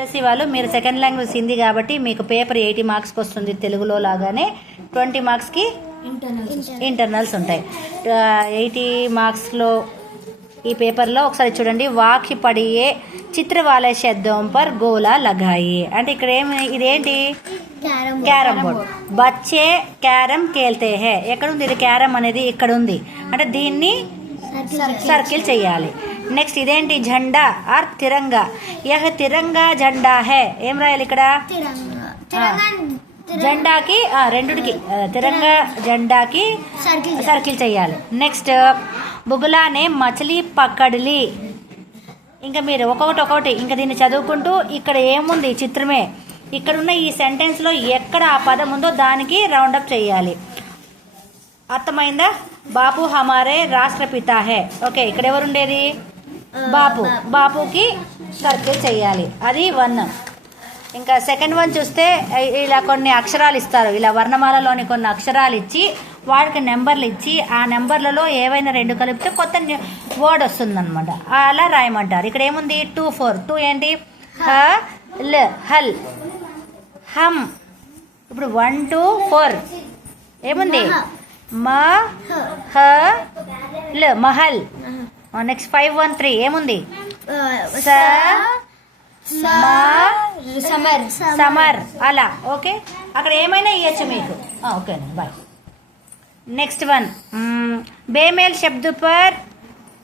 SSC వాళ్ళు మీరు second language Hindi కాబట్టి మీకు పేపర్ 80 మార్క్స్కి వస్తుంది. తెలుగులో లాగానే 20 మార్క్స్కి ఇంటర్నల్స్ ఉంటాయి. 80 మార్క్స్లో ఈ పేపర్లో ఒకసారి చూడండి. వాక్య పడియే చిత్ర వాలే శబ్దం పర్ గోలా లగాయి అంటే ఇక్కడ ఇదేంటి క్యారమ్ బోర్డ్. బచ్చే క్యారమ్ కేల్తే హే ఎక్కడుంది ఇది? క్యారమ్ అనేది ఇక్కడ ఉంది అంటే దీన్ని సర్కిల్ చేయాలి. నెక్స్ట్ ఇదేంటి? జెండా ఆర్ తిరంగా. యహ్ తిరంగా జెండా హే ఏం రాయాలి ఇక్కడ? జెండాకి రెండుకి తిరంగా జెండాకి సర్కిల్ చేయాలి. నెక్స్ట్ బుగులానే మచిలీ పక్కడలి. ఇంకా మీరు ఒక్కొక్కటి ఇంకా దీన్ని చదువుకుంటూ ఇక్కడ ఏముంది చిత్రమే ఇక్కడున్న ఈ సెంటెన్స్లో ఎక్కడ ఆ పదం ఉందో దానికి రౌండప్ చేయాలి. అర్థమైందా? బాపు హమారే రాష్ట్రపిత హే. ఓకే, ఇక్కడ ఎవరుండేది? బాపు. బాపుకి సర్కిల్ చేయాలి. అది 1. ఇంకా సెకండ్ వన్ చూస్తే ఇలా కొన్ని అక్షరాలు ఇస్తారు. ఇలా వర్ణమాలలోని కొన్ని అక్షరాలు ఇచ్చి వాడికి నెంబర్లు ఇచ్చి ఆ నెంబర్లలో ఏవైనా 2 కలిపితే కొత్త వర్డ్ వస్తుందన్నమాట. అలా రాయమంటారు. ఇక్కడ ఏముంది? 2 4. 2 ఏంటి? హ ల్ హల్ హమ్. ఇప్పుడు 1 2 4 ఏముంది? మ హ ల్ మహల్. నెక్స్ట్ 5 1 3 ఏముంది? స సమర్ సమర్. అలా ఓకే, అక్కడ ఏమైనా ఇవ్వచ్చు మీకు. Okay bye. నెక్స్ట్ వన్ బేమేల్ శబ్ద పర్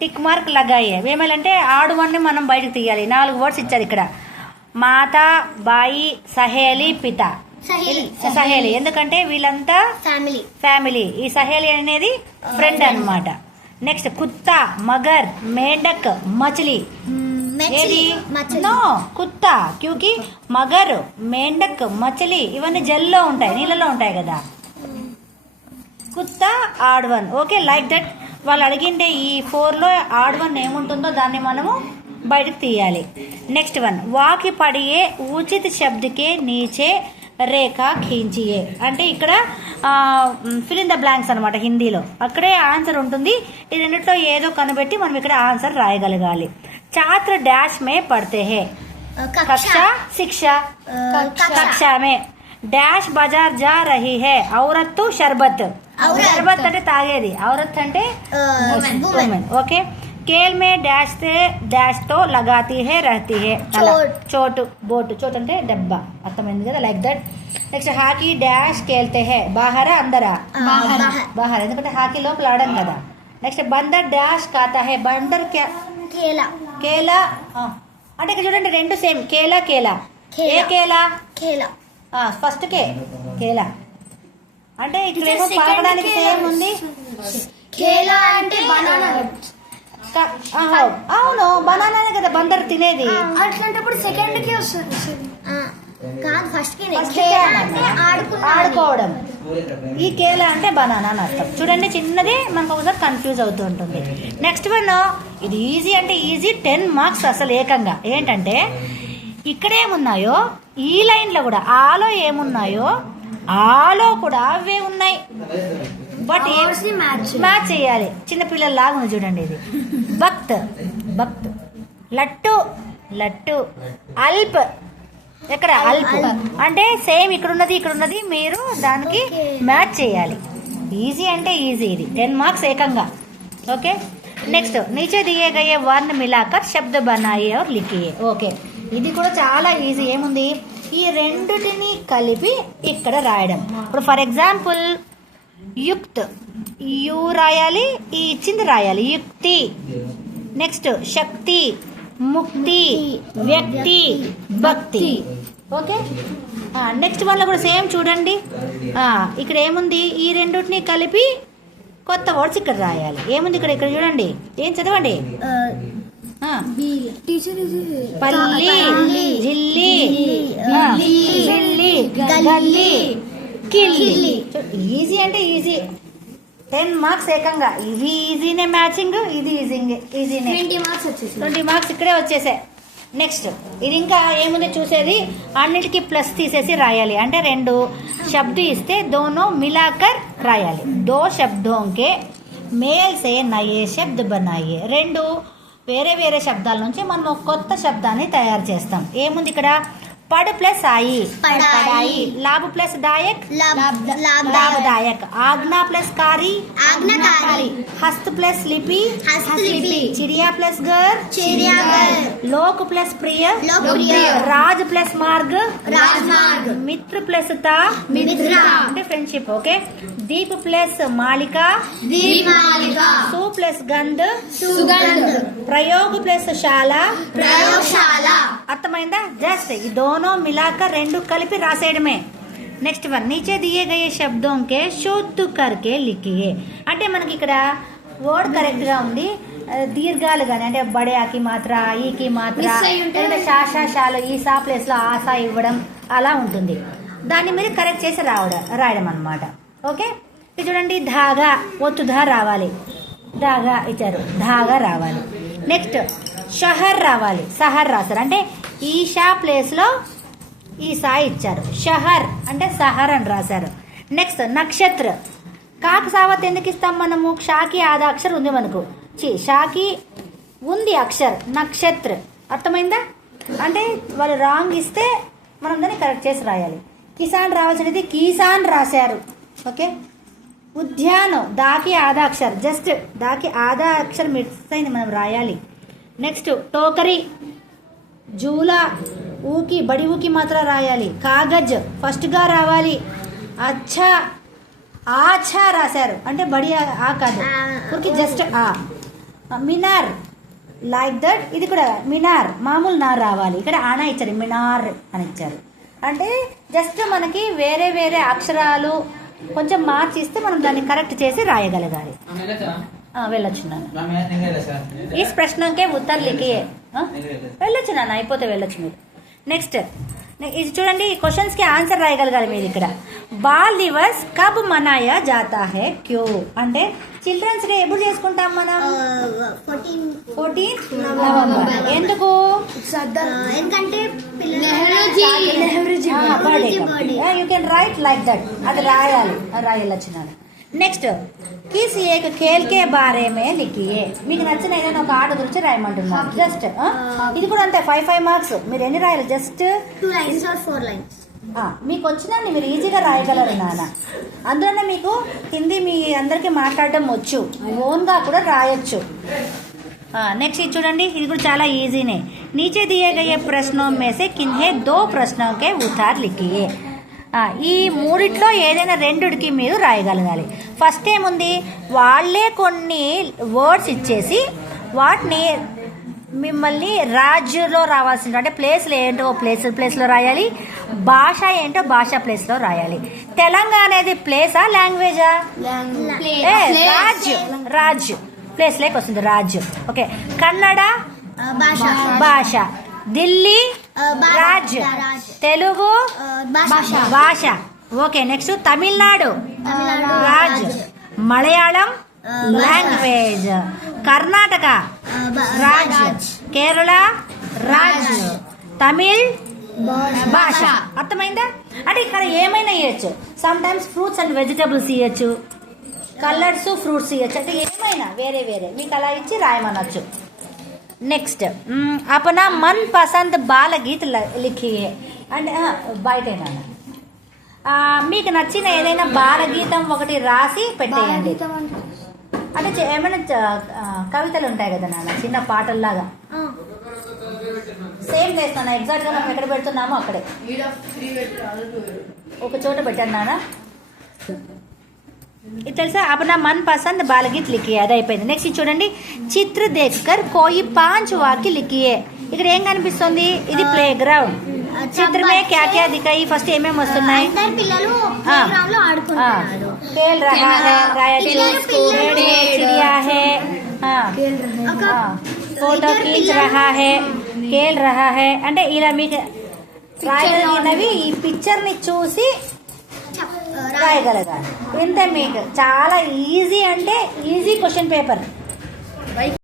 టిక్ మార్క్ లగాయే. బేమేల్ అంటే ఆడువన్ని మనం బయటకు తీయాలి. 4 వర్డ్స్ ఇచ్చారు ఇక్కడ. మాత, బాయి, సహేలి, పిత. సహేలి ఎందుకంటే వీళ్ళంతా ఫ్యామిలీ. ఈ సహేలి అనేది ఫ్రెండ్ అన్నమాట. నెక్స్ట్ కుత్తా, మగర్, మేండక్, మచిలీ. ఏది? నో కుత్తా, క్యూకి మగర్, మేండక్, మచిలీ ఇవన్నీ జల్లో ఉంటాయి, నీళ్ళలో ఉంటాయి కదా. కుత్తా odd one. Okay, like that. వాళ్ళు అడిగింటే ఈ 4లో ఆడ్ వన్ ఏముంటుందో దాన్ని మనము బయటకు తీయాలి. నెక్స్ట్ వన్ వాకి పడియే ఉచిత శబ్దకే నీచే రేఖ ఖీంచియే అంటే ఇక్కడ ఫిల్ ఇన్ ద బ్లాంక్స్ అనమాట. హిందీలో అక్కడే ఆన్సర్ ఉంటుంది. ఈ రెండిట్లో ఏదో కనిపెట్టి మనం ఇక్కడ ఆన్సర్ రాయగలగాలి. छात्र डैश में पढ़ते हैं. कक्षा शिक्षा. कक्षा में डैश बाजार जा रही है. औरत शरबत. शरबत అంటే తాగేది. औरत అంటే वुमेन. ఓకే, खेल में डैश से डैश तो लगाती है रहती है. చోటు బోటు. చోటు అంటే డబ్బా. అర్థమైంది కదా? Like that. Next hockey dash खेलते हैं. బాహరా అందరా? బాహర్ ఎందుకంటే హాకీ లోపల ఆడం కదా. నెక్స్ట్ బందర్ డాష్ ఖాతా హై. బందర్ కేలా అంటే ఇక్కడ చూడండి 2 సేమ్. కేలా కేలా. ఏ కేలా? ఫస్ట్ కేలా అంటే ఇక్కడ ఏమో పలకడానికి సేమ్ ఉంది. కేలా అంటే బనానా. అవును, బనానానే కదా బందర్ తినేది. అట్లాంటప్పుడు సెకండ్ కి వస్తుంది కాదు, ఫస్ట్ కి ఆడుకోవడం. ఈ కేలా అంటే బనానా అని అర్థం. చూడండి చిన్నది మనకు ఒకసారి కన్ఫ్యూజ్ అవుతూ ఉంటుంది. నెక్స్ట్ వన్ ఇది ఈజీ అంటే ఈజీ 10 మార్క్స్ అసలు ఏకంగా. ఏంటంటే ఇక్కడ ఏమున్నాయో ఈ లైన్లో కూడా ఆలో ఏమున్నాయో ఆలో కూడా అవే ఉన్నాయి. బట్ మ్యాచ్ చేయాలి. చిన్నపిల్లల లాగా ఉంది చూడండి. ఇది భక్త్ భక్త్. లట్టు అల్ప్. ఎక్కడ? అల్ప్ అంటే సేమ్ ఇక్కడున్నది మీరు దానికి మ్యాచ్ చేయాలి. ఈజీ అంటే ఈజీ. ఇది 10 మార్క్స్ ఏకంగా. ఓకే, నెక్స్ట్ నీచే దియే గయే వర్ణ మిలాకర్ శబ్ద బనాయే और लिखिए. ఓకే, ఇది కూడా చాలా ఈజీ. ఏముంది? ఈ రెండుటిని కలిపి ఇక్కడ రాయడం. ఇప్పుడు ఫర్ ఎగ్జాంపుల్ యుక్త్ యు రాయాలి, ఈ ఇచ్చింది రాయాలి. యుక్తి. నెక్స్ట్ శక్తి, ముక్తి, వ్యక్తి, భక్తి. ఓకే, నెక్స్ట్ వన్లో కూడా సేమ్ చూడండి. ఇక్కడ ఏముంది? ఈ రెండుటిని కలిపి కొత్త వర్డ్స్ ఇక్కడ రాయాలి. ఏముంది ఇక్కడ? ఇక్కడ చూడండి. ఏం చదవండి? పల్లి, జిల్లి, జిల్లి, గల్లి, కిల్లి. ఈజీ అంటే ఈజీ. 10 మార్క్స్ ఏకంగా. ఇవి ఈజీనే మ్యాచింగ్, ఇది ఈజీనే. 20 మార్క్స్ ఇక్కడే వచ్చేసాయి. నెక్స్ట్ ఇది ఇంకా ఏముంది చూసేది? అన్నిటికీ ప్లస్ తీసేసి రాయాలి. అంటే 2 శబ్ద ఇస్తే దోనో మిలాకర్ రాయాలి. 2 శబ్దోంకే మేల్ సే నయే శబ్ద బనాయే. 2 వేరే వేరే శబ్దాల నుంచి మనం ఒక కొత్త శబ్దాన్ని తయారు చేస్తాం. ఏముంది ఇక్కడ? పడ్ ప్లస్ ఆయి, పడాయి. లాభ ప్లస్ దాయక్, లాభదాయక్. ఆజ్ఞా ప్లస్ कारी, आज्ञाकारी. हस्त प्लस लिपि, हस्तलिपि. चिड़िया प्लस घर, चिड़ियाघर. लोक प्लस प्रिय, लोकप्रिय. राज प्लस मार्ग, राजमार्ग. मित्र प्लस ता, मित्र. అంటే ఫ్రెండ్షిప్. ఓకే. దీప్ ప్లస్ మాలిక, दीपमालिका. సు ప్లస్ గంధ్, सुगंध. ప్రయోగ ప్లస్ శాల. प्रयोगशाला. అర్థమైందా? జస్ట్ ఈ దోనో మిలాకర్ రెండు కలిపి రాసేయడమే. నెక్స్ట్ వన్, నీచే దియే గయే శబ్దోం కే శోధ్ కర్కే లిఖియే. అంటే మనకి ఇక్కడ వర్డ్ కరెక్ట్ గా ఉంది, దీర్ఘాలు కానీ అంటే బడేకి మాత్ర, ఈకి మాత్ర, లేదా శాషాశాలు ఈ సా ప్లేస్ లో ఆసా ఇవ్వడం అలా ఉంటుంది. దాన్ని మీరు కరెక్ట్ చేసి రాయడం అన్నమాట. ఓకే. ఇది చూడండి, ధాగా ఒత్తు ధా రావాలి, ధాగా ఇచ్చారు, ధాగా రావాలి. నెక్స్ట్ షహర్ రావాలి, సహర్ రాస్తారు. అంటే ఈషా ప్లేస్ లో ఈ సా ఇచ్చారు, షహర్ అంటే సహర్ అని రాశారు. నెక్స్ట్ నక్షత్ర, కాకి సావత్ ఎందుకు ఇస్తాం మనము? షాకి ఆదా అక్షర్ ఉంది మనకు, షాకి ఉంది అక్షర్, నక్షత్ర. అర్థమైందా? అంటే వాళ్ళు రాంగ్ ఇస్తే మనం దాన్ని కరెక్ట్ చేసి రాయాలి. కిసాన్ రావాల్సినది కిసాన్ రాశారు. ఓకే. ఉద్యానం, దాకి ఆదా అక్షర్, జస్ట్ దాకి ఆదా అక్షర్ మిస్ అయింది, మనం రాయాలి. నెక్స్ట్ టోకరీ, జూలా, ఊకి బడి ఊకి మాత్రం రాయాలి. కాగజ్ ఫస్ట్ గా రావాలి. అచ్చా, ఆఛా రాశారు అంటే బడి ఆ కాదు, ఊరికి జస్ట్ ఆ. మినార్ లైక్ దట్, ఇది కూడా మినార్ మామూలు నార్ రావాలి. ఇక్కడ ఆనా ఇచ్చారు, మినార్ అని ఇచ్చారు. అంటే జస్ట్ మనకి వేరే వేరే అక్షరాలు కొంచెం మార్చి ఇస్తే మనం దాన్ని కరెక్ట్ చేసి రాయగలగాలి. వెళ్ళొచ్చు నాన్న. ఈ ప్రశ్నకే ఉత్తర్ లిఖియే. వెళ్ళొచ్చు నాన్న, అయిపోతే వెళ్ళొచ్చు మీరు. నెక్స్ట్ ఇది చూడండి, క్వశ్చన్స్ కి ఆన్సర్ రాయగలగాలి మీరు ఇక్కడ. బాల్ దివస్ కబ్ మనాయా జాతా హై క్యూ. అంటే చిల్డ్రన్స్ డే ఎప్పుడు చేసుకుంటాం మనం? 14 నవంబర్. ఎందుకు? ఎందుకంటే you can write like that, అది రాయాలి, రాయలొచ్చు నాన్న. నెక్స్ట్ కిస్ ఏక్ ఖేల్ కే బారే మే లిఖియే. మీకు నచ్చిన ఏదైనా ఒక ఆట గురించి రాయమంటున్నారు. జస్ట్ ఇది కూడా అంతే, 5 మార్క్స్. మీరు ఎన్ని రాయాలి? Just 2 lines or 4 lines. మీకు వచ్చిందని మీరు ఈజీగా రాయగలరు నాన్న. అందులోనే మీకు హిందీ మీ అందరికీ మాట్లాడడం వచ్చు, ఓన్ గా కూడా రాయొచ్చు. నెక్స్ట్ ఇది చూడండి, ఇది కూడా చాలా ఈజీనే. నీచే దియే గయే ప్రశ్నోं में से किन्हें 2 प्रश्नों के उत्तर लिखिए. ఈ మూడిట్లో ఏదైనా రెండుకి మీరు రాయగలగాలి. ఫస్ట్ ఏముంది, వాళ్ళే కొన్ని వర్డ్స్ ఇచ్చేసి వాటిని మిమ్మల్ని రాజ్యంలో రావాల్సిన అంటే ప్లేస్లో ఏంటో ప్లేస్లో రాయాలి, భాష ఏంటో భాష ప్లేస్లో రాయాలి. తెలంగాణ అనేది ప్లేసా లాంగ్వేజా? రాజ్ ప్లేస్ లేక వస్తుంది, రాజ్. ఓకే. కన్నడ భాష, ఢిల్లీ రాజ్, తెలుగు భాష. Okay. Next Tamil Nadu Raj, Malayalam language, Karnataka Raj, Kerala Raj, Tamil భాష. అర్థమైందా? అంటే ఇక్కడ ఏమైనా ఇవ్వచ్చు. Some times fruits and vegetables ఇవ్వచ్చు, కలర్స్ ఫ్రూట్స్ ఇవ్వచ్చు, అంటే ఏమైనా వేరే వేరే మీకు అలా ఇచ్చి రాయమనొచ్చు. నెక్స్ట్ అపనా మన్ పసంద్ బాలగీత్ లిఖియే. అంటే బయటేనా మీకు నచ్చిన ఏదైనా బాలగీతం ఒకటి రాసి పెట్టేయండి. అంటే ఏమైనా కవితలు ఉంటాయి కదా నాన్న, చిన్న పాటల్లాగా. సేమ్ చేస్తాను ఎగ్జాక్ట్ గా మనం ఎక్కడ పెడుతున్నామో అక్కడే ఒక చోట పెట్టాను నాన్న. ఇది తెలుసా, అపనా మన్ పసంద్ బాలగీత్ లిఖియే, అది అయిపోయింది. నెక్స్ట్ చూడండి, చిత్ర దేఖ్కర్ కోయి 5 వాక్య లిఖియే. ఇక్కడ ఏం కనిపిస్తుంది? ఇది ప్లే గ్రౌండ్. చిత్రమే క్యా క్యా దిఖాయి, ఫస్ట్ ఏమేమి వస్తున్నాయి? खेल रहा है, चिड़िया है, फोटो खींच रहा है, खेल रहा है. అంటే ఇలా మీకు రాయగలిగినవి ఈ పిక్చర్ ని చూసి రాయగలగాలి. ఇంతే. మీకు చాలా ఈజీ, అంటే ఈజీ క్వశ్చన్ పేపర్.